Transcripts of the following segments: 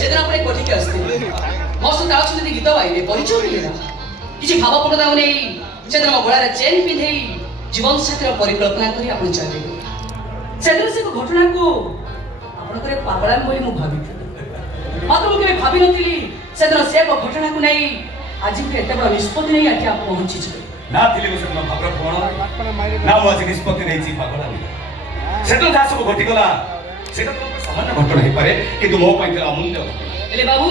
সেদিন আপনি কোঠিকে আসଥିଲେ ମୋ ସହିତ ଆଉ ଯଦି ଗୀତ ଗାଇଲେ ପରିଚୟ ମିଳିଲା କିଛି ଭାବପ୍ରବଣତା ନେଇ ସେଦିନ ମୋ ଗଳାରେ ଚେନ୍ ପିନ୍ଧେଇ ଜୀବନ ସାଥୀର ପରିକଳ୍ପନା କରି ଆପଣ ଚାଲିଲେ ସେଦିନ ସେ ଘଟଣାକୁ ଆପଣଙ୍କର ପାଗଳାମି ବୋଲି ମୁଁ ଭାବିଥିଲି ମାତ୍ର ମୁଁ କେବେ ଭାବିନଥିଲି ସେଦିନ ସେ ଘଟଣାକୁ ନେଇ ଆଜି ମୁଁ ଏତେ ବଡ଼ ନିଷ୍ପତ୍ତି ନେଇ ଆଜି ଆପଣ ପହଞ୍ଚିଯିବେ ନା ଥିଲି ମୁଁ ସେଦିନ ଭାବର କଣ ନା ମୁଁ ଆଜି ନିଷ୍ପତ୍ତି ନେଇଛି ପାଗଳାମି ସେଦିନ ଯାହା ସବୁ ଘଟିଗଲା ସେଟା ତ ସାମାନ୍ୟ ଘଟଣା ହେଇପାରେ କିନ୍ତୁ ମୋ ପାଇଁ ଅମୂଲ୍ୟ ହେଲେ ବାବୁ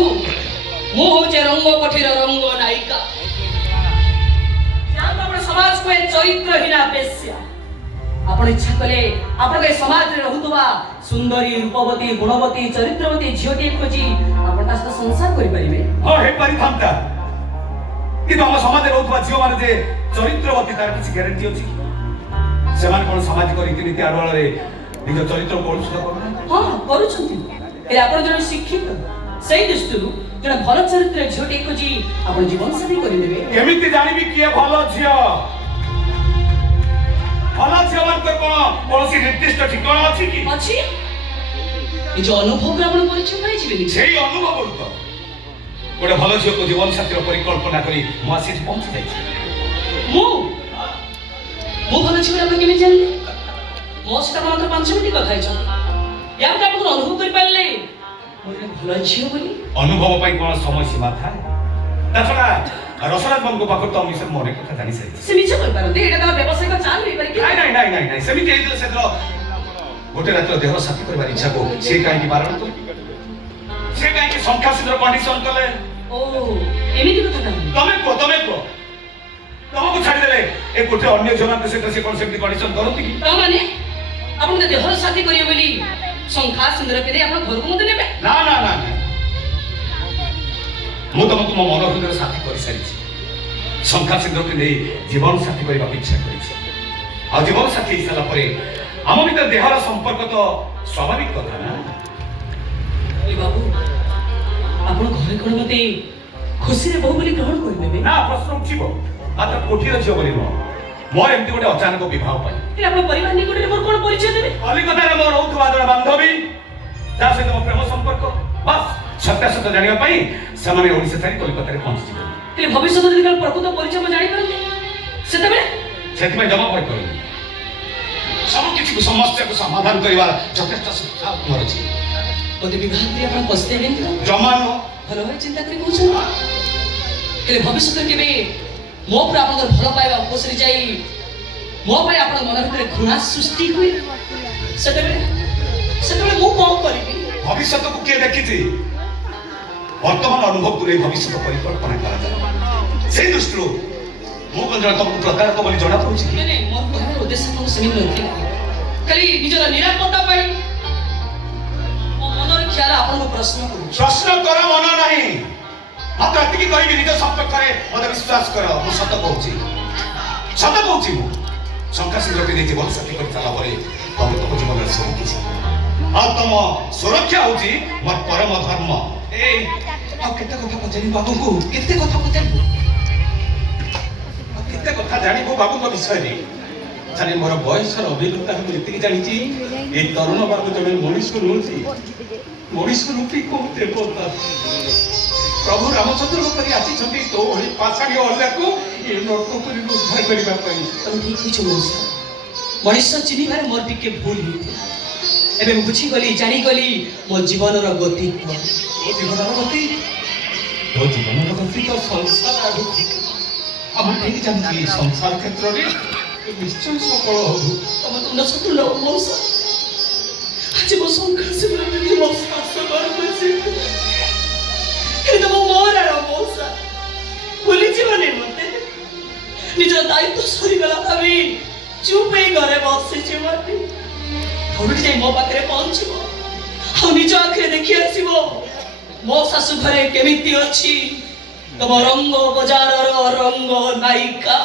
ମୁଁ ହଉଛି ରଙ୍ଗ କୋଠିର ରଙ୍ଗ ନାୟିକା ଆପଣ ସମାଜକୁ ଏ ଚରିତ୍ରହୀନା ବେଶ୍ୟା ଆପଣ ଇଚ୍ଛା କଲେ ଆପଣଙ୍କ ଏ ସମାଜରେ ରହୁଥିବା ସୁନ୍ଦରୀ ରୂପବତୀ ଗୁଣବତୀ ଚରିତ୍ରବତୀ ଝିଅଟିଏ ଖୋଜି ଆପଣ ତା ସହିତ ସଂସାର କରିପାରିବେ ହଁ ହେଇପାରିଥାନ୍ତା କିନ୍ତୁ ଆମ ସମାଜରେ ରହୁଥିବା ଝିଅମାନେ ଯେ ଚରିତ୍ରବତୀ ତାର କିଛି ଗ୍ୟାରେଣ୍ଟି ଅଛି ସେମାନେ କଣ ସାମାଜିକ ରୀତିନୀତି ଆଡ଼ୁଆଳରେ ନିଜ ଚରିତ୍ର କଳୁଷିତ କରୁନାହାନ୍ତି ହଁ କରୁଛନ୍ତି ହେଲେ ଆପଣ ଜଣେ ଶିକ୍ଷିତ ସେଇ ଦୃଷ୍ଟିରୁ ଜଣେ ଭଲ ଚରିତ୍ର ଝିଅଟିଏ ଖୋଜି ଆପଣ ଜୀବନ ସାଥୀ କରିଦେବେ କେମିତି ଜାଣିବି କିଏ ଭଲ ଝିଅ ଭଲ ଝିଅ ମାନଙ୍କର କଣ କୌଣସି ନିର୍ଦ୍ଦିଷ୍ଟ ଠିକଣା ଅଛି କି ଅଛି ନିଜ ଅନୁଭବରେ ଆପଣ ପରିଚୟ ପାଇଯିବେନି ସେଇ ଅନୁଭବରୁ ତ ଗୋଟେ ଭଲ ଝିଅକୁ ଜୀବନ ସାଥୀର ପରିକଳ୍ପନା କରି ମୁଁ ଆସି ପହଞ୍ଚି ଯାଇଛି ମୁଁ ଭଲ ଝିଅ ଆପଣ କେମିତି ଜାଣିଲେ ମୋ ସହିତ ମାତ୍ର 5 ମିନିଟ୍ କଥା ହେଇଛନ୍ତି ୟା ପରେ ଆପଣ ଅନୁଭବ କରିପାରିଲେ ମୁଁ ଭଲ ଝିଅ ବୋଲି ଅନୁଭବ ପାଇଁ କଣ ସମୟ ସୀମା ଥାଏ ତା ଛଡା ରସରାଜ ବାବୁଙ୍କ ପାଖରୁ ତ ମୁଁ ସେ ଅନେକ କଥା ଜାଣି ସାରିଛି ସେ ମିଛ କରିପାରନ୍ତି ଏଇଟା ତାର ବ୍ୟବସାୟିକ ଚାଲ ହେଇପାରେ କି ନାଇଁ ସେମିତି ହେଇଥିଲେ ସେଦିନ ଗୋଟେ ରାତିର ଦେହ ସାଥୀ କରିବାର ଇଚ୍ଛାକୁ ସେ କାହିଁକି ବାରଣ କଲେ ସେ କାହିଁକି ସଂଖ୍ୟାସିଦ୍ଧର କଣ୍ଡିସନ କଲେ ଓ ଏମିତି କଥା କାହିଁକି ତମେ କୁହ ତମକୁ ଛାଡ଼ିଦେଲେ ଏ ଗୋଟେ ଅନ୍ୟ ଝିଅମାନଙ୍କ ସହିତ ସେ କଣ ସେମିତି କଣ୍ଡିସନ କରନ୍ତି କି ତା ମାନେ ଆପଣ ଦେହର ସାଥୀ କରିବେ ବୋଲି ସଂଖ୍ୟା ସୁନ୍ଦର ପିନ୍ଧି ଆପଣ ଘରକୁ ମଧ୍ୟ ନେବେ ନା ମୁଁ ତମକୁ ମୋ ମନ ହୃଦୟର ସାଥୀ କରିସାରିଛି ସଂଖ୍ୟା ସିନ୍ଦୁରକୁ ନେଇ ଜୀବନ ସାଥୀ କରିବାକୁ ଇଚ୍ଛା କରିଛି ଆଉ ଜୀବନ ସାଥୀ ହେଇସାରିଲା ପରେ ଆମ ଭିତରେ ଦେହର ସମ୍ପର୍କ ତ ସ୍ୱାଭାବିକ କଥା ନା ବାବୁ ଆପଣ ଘରେ କଣ ମତେ ଖୁସିରେ ବହୁ ବୋଲି ଗ୍ରହଣ କରିନେବେ ନା ପ୍ରଶ୍ନ ଉଠିବ ମାତ୍ର କୋଠିର ଝିଅ ବୋଲି ନୁହଁ ମୋର ଏମିତି ଗୋଟେ ଅଚାନକ ବିବାହ ପାଇଁ ଆପଣ ପରିବାର ନିକଟରେ ମୋର କଣ ପରିଚୟ ଦେବେ କଲିକତାରେ ମୋର ରହୁଥିବା ଜଣେ ବାନ୍ଧବୀ ଯାହା ସହିତ ମୋ ପ୍ରେମ ସମ୍ପର୍କ ବାସ୍ ସତ୍ୟାସତ୍ୟ ଜାଣିବା ପାଇଁ ସେମାନେ ଓଡ଼ିଶା ଛାଡ଼ି କଲିକତାରେ ପହଞ୍ଚିଯିବେ ହେଲେ ଭବିଷ୍ୟତରେ ଯେତେବେଳେ ପ୍ରକୃତ ପରିଚୟ ମୁଁ ଜାଣିପାରନ୍ତି ସେତେବେଳେ ସେଥିପାଇଁ ଜମା ଭୟ କରିନି ସବୁ କିଛି ସମସ୍ୟାକୁ ସମାଧାନ କରିବାର ଯଥେଷ୍ଟ ଶିକ୍ଷା ମୋର ଅଛି ମୋତେ ବିବାହ କରି ଆପଣ ପସ୍ତେଇବେନି ତ ଜମା ନୁହଁ ଭଲ ଭାବେ ଚିନ୍ତା କରି କହୁଛନ୍ତି ହେଲେ ଭବିଷ୍ୟତରେ କେବେ ମୋ ଉପରେ ଆପଣଙ୍କର ଭଲ ପାଇବା ଉପସରି ଯାଇ ମୋ ପାଇଁ ଆପଣଙ୍କ ମନ ଭିତରେ ଘୃଣା ସୃଷ୍ଟି ହୁଏ ସେତେବେଳେ ମୁଁ କଣ କରିବି ଭବିଷ୍ୟତକୁ କିଏ ଦେଖିଛି ବର୍ତ୍ତମାନ ଅନୁଭବକୁ ନେଇ ଭବିଷ୍ୟତ ପରିକଳ୍ପନା କରାଯାଏ ସେଇ ଦୃଷ୍ଟିରୁ ମୁଁ କଣ ଜଣେ ତମକୁ ପ୍ରତାରକ ବୋଲି ଜଣାପଡୁଛି ମୋର କହିବାର ଉଦ୍ଦେଶ୍ୟ ଆପଣଙ୍କୁ ସେମିତି ନଥିଲା ଖାଲି ନିଜର ନିରାପତ୍ତା ପାଇଁ ମୋ ମନର ଖିଆଲ ଆପଣଙ୍କୁ ପ୍ରଶ୍ନ କରୁଛି ପ୍ରଶ୍ନ କର ମନ ନାହିଁ ମାତ୍ର ଏତିକି କହିବି ନିଜ ସପକ୍ଷରେ ମୋତେ ବିଶ୍ୱାସ କର ମୁଁ ସତ କହୁଛି ମୁଁ ସଂଖ୍ୟା ସିନ୍ଦୁରକୁ ନେଇ ଜୀବନ ସାଥୀ କରି ସାରିଲା ପରେ ତମେ ତମ ଜୀବନରେ ସବୁ କିଛି ଆଉ ତମ ସୁରକ୍ଷା ହଉଛି ମୋର ପରମ ଧର୍ମ ଏଇ ଆଉ କେତେ କଥା ପଚାରିବୁ ବାବୁଙ୍କୁ କେତେ କଥା ଜାଣିବୁ ବାବୁଙ୍କ ବିଷୟରେ ଖାଲି ମୋର ବୟସର ଅଭିଜ୍ଞତା ମୁଁ ଯେତିକି ଜାଣିଛି ଏଇ ତରୁଣ ବାବୁ ଜଣେ ମଣିଷ ରୂପୀ କୋଉ ଦେବତା ପ୍ରଭୁ ରାମଚନ୍ଦ୍ରଙ୍କ ପରି ଆସିଛନ୍ତି ତୋ ଭଳି ପାଷାଣୀୟ ଅଲ୍ଲାକୁ ଏ ନର୍କପୁରୀରୁ ଉଦ୍ଧାର କରିବା ପାଇଁ ତମେ ଠିକ ହେଇଛ ମଣିଷ ଚିହ୍ନିବାରେ ମୋର ଟିକେ ଭୁଲ ହେଇଥିଲା ଏବେ ମୁଁ ବୁଝିଗଲି ଜାଣିଗଲି ମୋ ଜୀବନର ଗତି ତୋ ଜୀବନର ଗତି ତ ସଂସାର ଆଡ଼କୁ ଆମେ ଠିକ ଜାଣିଛି ସଂସାର କ୍ଷେତ୍ରରେ ନିଶ୍ଚୟ ସଫଳ ହବୁ ତମେ ତୁମ ଶତ୍ରୁ ମଉସ ଆଜି ମୋ ସଂଘର୍ଷ ମୋ ଶାଶ କିନ୍ତୁ ମୋ ମୋର ମଉସା ଭୁଲିଯିବନି ମତେ ନିଜ ଦାୟିତ୍ୱ ସରିଗଲା ଭାବି ଚୁପ୍ ହେଇ ଘରେ ବସିଛି ମତେ ଥରୁଟି ଯାଇ ମୋ ପାଖରେ ପହଞ୍ଚିବ ଆଉ ନିଜ ଆଖିରେ ଦେଖି ଆସିବ ମୋ ଶାଶୁ ଘରେ କେମିତି ଅଛି ତମ ରଙ୍ଗ ବଜାରର ରଙ୍ଗ ନାୟିକା